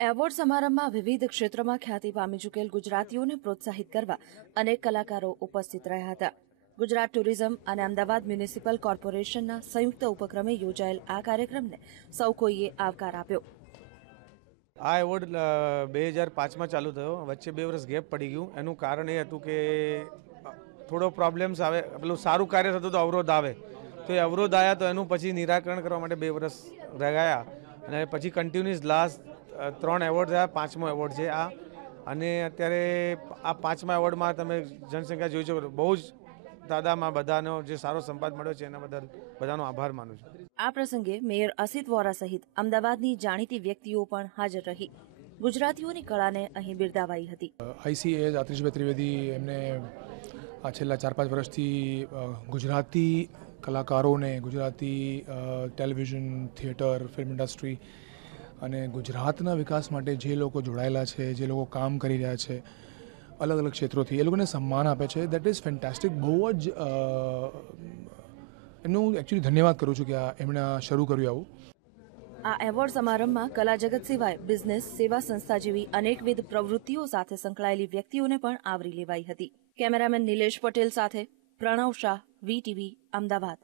Award સમારંભમાં વિવિધ ક્ષેત્રમાં ખ્યાતિ પામી ચૂકેલ ગુજરાતીઓને પ્રોત્સાહિત કરવા અનેક કલાકારો ઉપસ્થિત રહ્યા હતા. ગુજરાત ટુરિઝમ અને અમદાવાદ મ્યુનિસિપલ કોર્પોરેશનના સંયુક્ત ઉપક્રમે યોજાયેલ આ કાર્યક્રમને સૌ કોઈએ આવકાર આપ્યો. આ એવોર્ડ બે હજાર પાંચમાં ચાલુ થયો. વચ્ચે બે વર્ષ ગેપ પડી ગયું. એનું કારણ એ હતું કે થોડો પ્રોબ્લેમ્સ આવે. પેલું સારું કાર્ય થતું તો અવરોધ આવે. તો એ અવરોધ આવ્યા તો એનું પછી નિરાકરણ કરવા માટે બે વર્ષ રહ્યા અને પછી કન્ટિન્યુઅસ લાસ્ટ ત્રણ એવોર્ડ થયા પાંચમો એવોર્ડ છે આ. અને અત્યારે આ પાંચમા એવોર્ડમાં તમે જનસંખ્યા જોઈ શકો બહુ જ દાદામાં બધાનો જે સારો સંપાદ મળ્યો છે એના બદલ બધાનો આભાર માનું છું. આ પ્રસંગે મેયર અસિત વોરા સહિત અમદાવાદની જાણીતી વ્યક્તિઓ પણ હાજર રહી. ગુજરાતીઓની કળાને અહીં બિરદાવાઈ હતી. આઈસીએ આત્રીશભાઈ ત્રિવેદી એમને આ છેલ્લા ચાર પાંચ વર્ષથી ગુજરાતી કલાકારોને Gujarati television theatre film industry અને ગુજરાતના વિકાસ માટે જે લોકો જોડાયેલા છે, જે લોકો કામ કરી રહ્યા છે, અલગ અલગ ક્ષેત્રોથી, એ લોકોને સન્માન આપે છે. દેટ ઇઝ ફેન્ટાસ્ટિક બહુ જ એમનું હું એકચ્યુઅલી ધન્યવાદ કરું છું કે આ એમણે શરૂ કર્યું આવું. આ એવોર્ડ સમારંભમાં કલા જગત સિવાય બિઝનેસ, સેવા સંસ્થા જેવી અનેકવિધ પ્રવૃત્તિઓ સાથે સંકળાયેલી વ્યક્તિઓને પણ આવરી લેવાઈ હતી. કેમેરામેન નિલેશ પટેલ સાથે પ્રણવ શાહ વીટીવી અમદાવાદ.